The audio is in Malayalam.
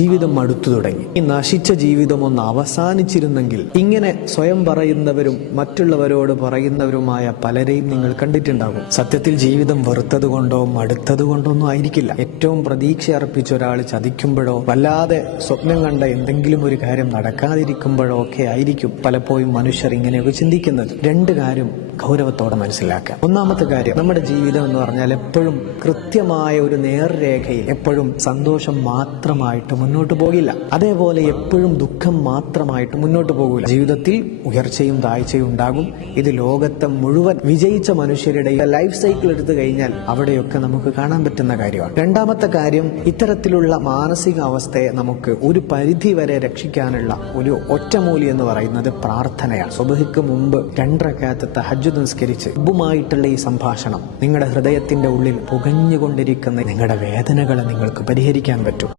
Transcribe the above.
ജീവിതം മടുത്തു തുടങ്ങി. ഈ നശിച്ച ജീവിതം ഒന്ന് അവസാനിച്ചിരുന്നെങ്കിൽ. ഇങ്ങനെ സ്വയം പറയുന്നവരും മറ്റുള്ളവരോട് പറയുന്നവരുമായ പലരെയും നിങ്ങൾ കണ്ടിട്ടുണ്ടാകും. സത്യത്തിൽ ജീവിതം വെറുത്തതുകൊണ്ടോ മടുത്തതുകൊണ്ടോ ഒന്നും ആയിരിക്കില്ല. ഏറ്റവും പ്രതീക്ഷ അർപ്പിച്ച ഒരാൾ ചതിക്കുമ്പോഴോ വല്ലാതെ സ്വപ്നം കണ്ട എന്തെങ്കിലും ഒരു കാര്യം നടക്കാതിരിക്കുമ്പോഴോ ഒക്കെ ആയിരിക്കും പലപ്പോഴും മനുഷ്യർ ഇങ്ങനെയൊക്കെ ചിന്തിക്കുന്നത്. രണ്ട് കാര്യം ഗൗരവത്തോടെ മനസ്സിലാക്കുക. ഒന്നാമത്തെ കാര്യം, നമ്മുടെ ജീവിതം എന്ന് പറഞ്ഞാൽ എപ്പോഴും കൃത്യമായ ഒരു നേർരേഖയിൽ എപ്പോഴും സന്തോഷം മാത്രമായിട്ട് മുന്നോട്ട് പോകില്ല. അതേപോലെ എപ്പോഴും ദുഃഖം മാത്രമായിട്ട് മുന്നോട്ട് പോകില്ല. ജീവിതത്തിൽ ഉയർച്ചയും താഴ്ചയും ഉണ്ടാകും. ഇത് ലോകത്തെ മുഴുവൻ വിജയിച്ച മനുഷ്യരുടെ ലൈഫ് സൈക്കിൾ എടുത്തു കഴിഞ്ഞാൽ അവിടെയൊക്കെ നമുക്ക് കാണാൻ പറ്റുന്ന കാര്യമാണ്. രണ്ടാമത്തെ കാര്യം, ഇത്തരത്തിലുള്ള മാനസികാവസ്ഥയെ നമുക്ക് ഒരു പരിധി വരെ രക്ഷിക്കാനുള്ള ഒരു ഒറ്റമൂലി എന്ന് പറയുന്നത് പ്രാർത്ഥനയാണ്. സുബ്ഹിക്ക് മുമ്പ് 2 റക്അത്ത് തഹജ്ജുദ് നിസ്കരിച്ച് റബ്ബുമായിട്ടുള്ള ഈ സംഭാഷണം നിങ്ങളുടെ ഹൃദയത്തിന്റെ ഉള്ളിൽ പുകഞ്ഞുകൊണ്ടിരിക്കുന്ന നിങ്ങളുടെ വേദനകളെ നിങ്ങൾക്ക് പരിഹരിക്കാൻ പറ്റും.